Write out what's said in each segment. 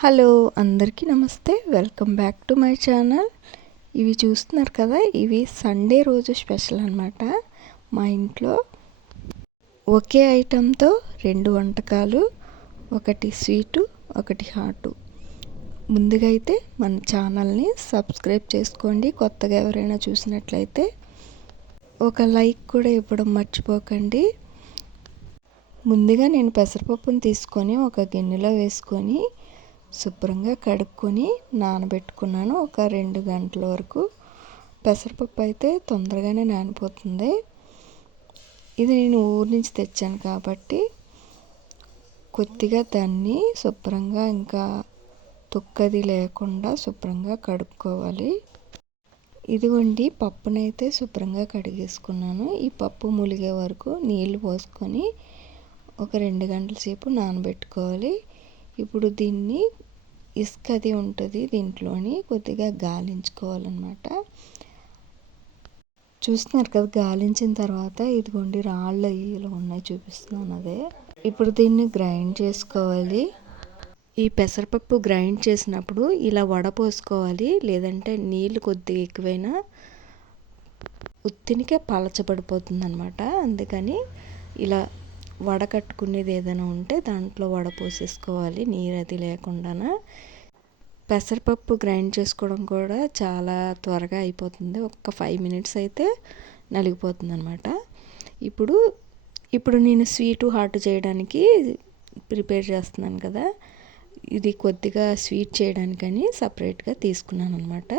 Hello అందరికీ నమస్తే, welcome back to my channel. ఇవి చూస్తున్నారు కదా, ఇవి సండే రోజు స్పెషల్ అన్నమాట. మా ఇంట్లో ఒకే ఐటెంతో 2 వంటకాలు, ఒకటి స్వీటు ఒకటి హాటు. ముందుగా అయితే మన ఛానల్ని సబ్స్క్రైబ్ చేసుకోండి. కొత్తగా ఎవరైనా చూసినట్లయితే ఒక లైక్ కూడా ఇవ్వడం మర్చిపోకండి. ముందుగా నేను పెసరపప్పును తీసుకొని ఒక గిన్నెలో వేసుకొని శుభ్రంగా కడుక్కొని నానబెట్టుకున్నాను. ఒక 2 గంటల వరకు. పెసరపప్పు అయితే తొందరగానే నానిపోతుంది. ఇది నేను ఊరి నుంచి తెచ్చాను కాబట్టి కొద్దిగా దాన్ని శుభ్రంగా, ఇంకా తొక్కది లేకుండా శుభ్రంగా కడుక్కోవాలి. ఇదిగోండి, పప్పునైతే శుభ్రంగా కడిగేసుకున్నాను. ఈ పప్పు ములిగే వరకు నీళ్లు పోసుకొని ఒక 2 గంటల సేపు నానబెట్టుకోవాలి. ఇప్పుడు దీన్ని ఇసుక అది ఉంటుంది, దీంట్లోని కొద్దిగా గాలించుకోవాలన్నమాట. చూస్తున్నారు కదా, గాలించిన తర్వాత ఇదిగోండి రాళ్ళు ఇలా ఉన్నాయి, చూపిస్తున్నాను అదే. ఇప్పుడు దీన్ని గ్రైండ్ చేసుకోవాలి. ఈ పెసరపప్పు గ్రైండ్ చేసినప్పుడు ఇలా వడపోసుకోవాలి, లేదంటే నీళ్ళు కొద్దిగా ఎక్కువైనా ఉత్తినికే పలచబడిపోతుంది అనమాట. అందుకని ఇలా వడకట్టుకునేది ఏదైనా ఉంటే దాంట్లో వడపోసేసుకోవాలి, నీరు అది లేకుండా. పెసరపప్పు గ్రైండ్ చేసుకోవడం కూడా చాలా త్వరగా అయిపోతుంది. ఒక 5 మినిట్స్ అయితే నలిగిపోతుంది అనమాట. ఇప్పుడు నేను స్వీటు హాట్ చేయడానికి ప్రిపేర్ చేస్తున్నాను కదా, ఇది కొద్దిగా స్వీట్ చేయడానికని సపరేట్గా తీసుకున్నాను అనమాట.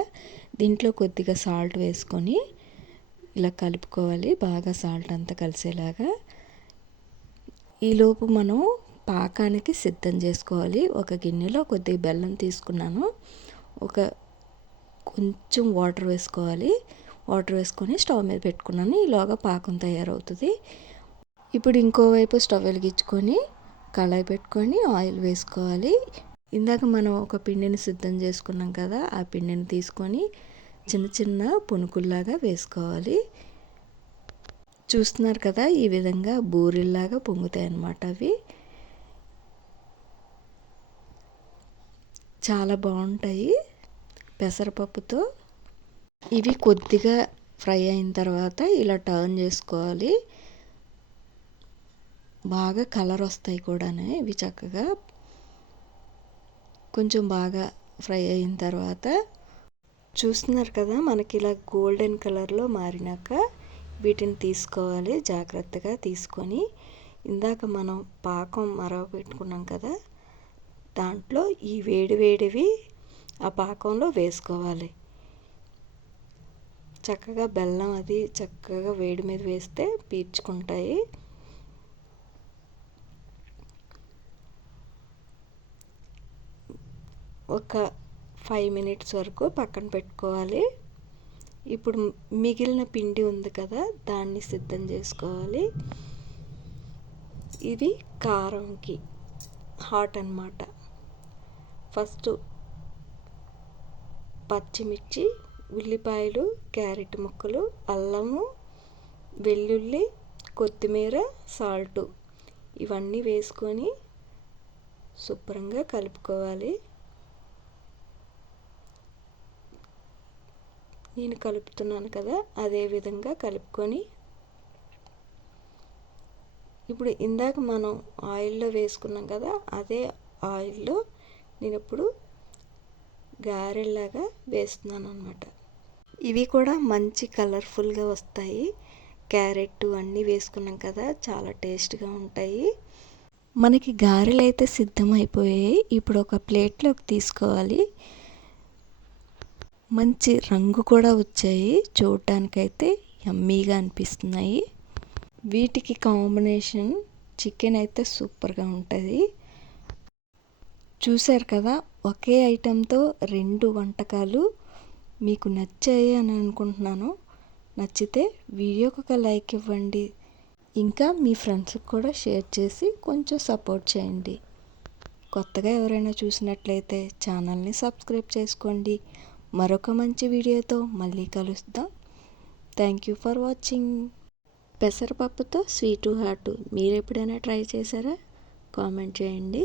దీంట్లో కొద్దిగా సాల్ట్ వేసుకొని ఇలా కలుపుకోవాలి, బాగా సాల్ట్ అంతా కలిసేలాగా. ఈలోపు మనం పాకానికి సిద్ధం చేసుకోవాలి. ఒక గిన్నెలో కొద్దిగా బెల్లం తీసుకున్నాను, కొంచెం వాటర్ వేసుకోవాలి. వాటర్ వేసుకొని స్టవ్ మీద పెట్టుకున్నాను. ఈలోగా పాకం తయారవుతుంది. ఇప్పుడు ఇంకోవైపు స్టవ్ వెలిగించుకొని కళాయి పెట్టుకొని ఆయిల్ వేసుకోవాలి. ఇందాక మనం ఒక పిండిని సిద్ధం చేసుకున్నాం కదా, ఆ పిండిని తీసుకొని చిన్న చిన్న పునుకుల్లాగా వేసుకోవాలి. చూస్తున్నారు కదా, ఈ విధంగా బూరెల్లాగా పొంగుతాయి అన్నమాట. అవి చాలా బాగుంటాయి పెసరపప్పుతో. ఇవి కొద్దిగా ఫ్రై అయిన తర్వాత ఇలా టర్న్ చేసుకోవాలి. బాగా కలర్ వస్తాయి కూడా ఇవి. చక్కగా కొంచెం బాగా ఫ్రై అయిన తర్వాత చూస్తున్నారు కదా, మనకి ఇలా గోల్డెన్ కలర్లో మారినాక వీటిని తీసుకోవాలి. జాగ్రత్తగా తీసుకొని ఇందాక మనం పాకం మరగపెట్టుకున్నాం కదా, దాంట్లో ఈ వేడివేడివి ఆ పాకంలో వేసుకోవాలి. చక్కగా బెల్లం అది చక్కగా వేడి మీద వేస్తే పీల్చుకుంటాయి. ఒక 5 మినిట్స్ వరకు పక్కన పెట్టుకోవాలి. ఇప్పుడు మిగిలిన పిండి ఉంది కదా, దాన్ని సిద్ధం చేసుకోవాలి. ఇది కారంకి హాట్ అన్నమాట. ఫస్ట్ పచ్చిమిర్చి, ఉల్లిపాయలు, క్యారెట్ ముక్కలు, అల్లము, వెల్లుల్లి, కొత్తిమీర, సాల్టు ఇవన్నీ వేసుకొని శుభ్రంగా కలుపుకోవాలి. నేను కలుపుతున్నాను కదా, అదే విధంగా కలుపుకొని ఇప్పుడు ఇందాక మనం ఆయిల్లో వేసుకున్నాం కదా, అదే ఆయిల్లో నేను ఇప్పుడు గారెల్లాగా వేస్తున్నాను అన్నమాట. ఇవి కూడా మంచి కలర్ఫుల్గా వస్తాయి. క్యారెట్ అన్నీ వేసుకున్నాం కదా, చాలా టేస్ట్గా ఉంటాయి. మనకి గారెలు అయితే సిద్ధమైపోయాయి. ఇప్పుడు ఒక ప్లేట్లోకి తీసుకోవాలి. మంచి రంగు కూడా వచ్చాయి, చూడటానికైతే యమ్మీగా అనిపిస్తున్నాయి. వీటికి కాంబినేషన్ చికెన్ అయితే సూపర్గా ఉంటుంది. చూశారు కదా, ఒకే ఐటెంతో 2 వంటకాలు మీకు నచ్చాయి అని అనుకుంటున్నాను. నచ్చితే వీడియోకి ఒక లైక్ ఇవ్వండి. ఇంకా మీ ఫ్రెండ్స్కి కూడా షేర్ చేసి కొంచెం సపోర్ట్ చేయండి. కొత్తగా ఎవరైనా చూసినట్లయితే ఛానల్ని సబ్స్క్రైబ్ చేసుకోండి. మరొక మంచి వీడియోతో మళ్ళీ కలుద్దాం. Thank you for watching. పెసరపప్పుతో స్వీటు హాటు మీరు ఎప్పుడైనా ట్రై చేశారా? కామెంట్ చేయండి.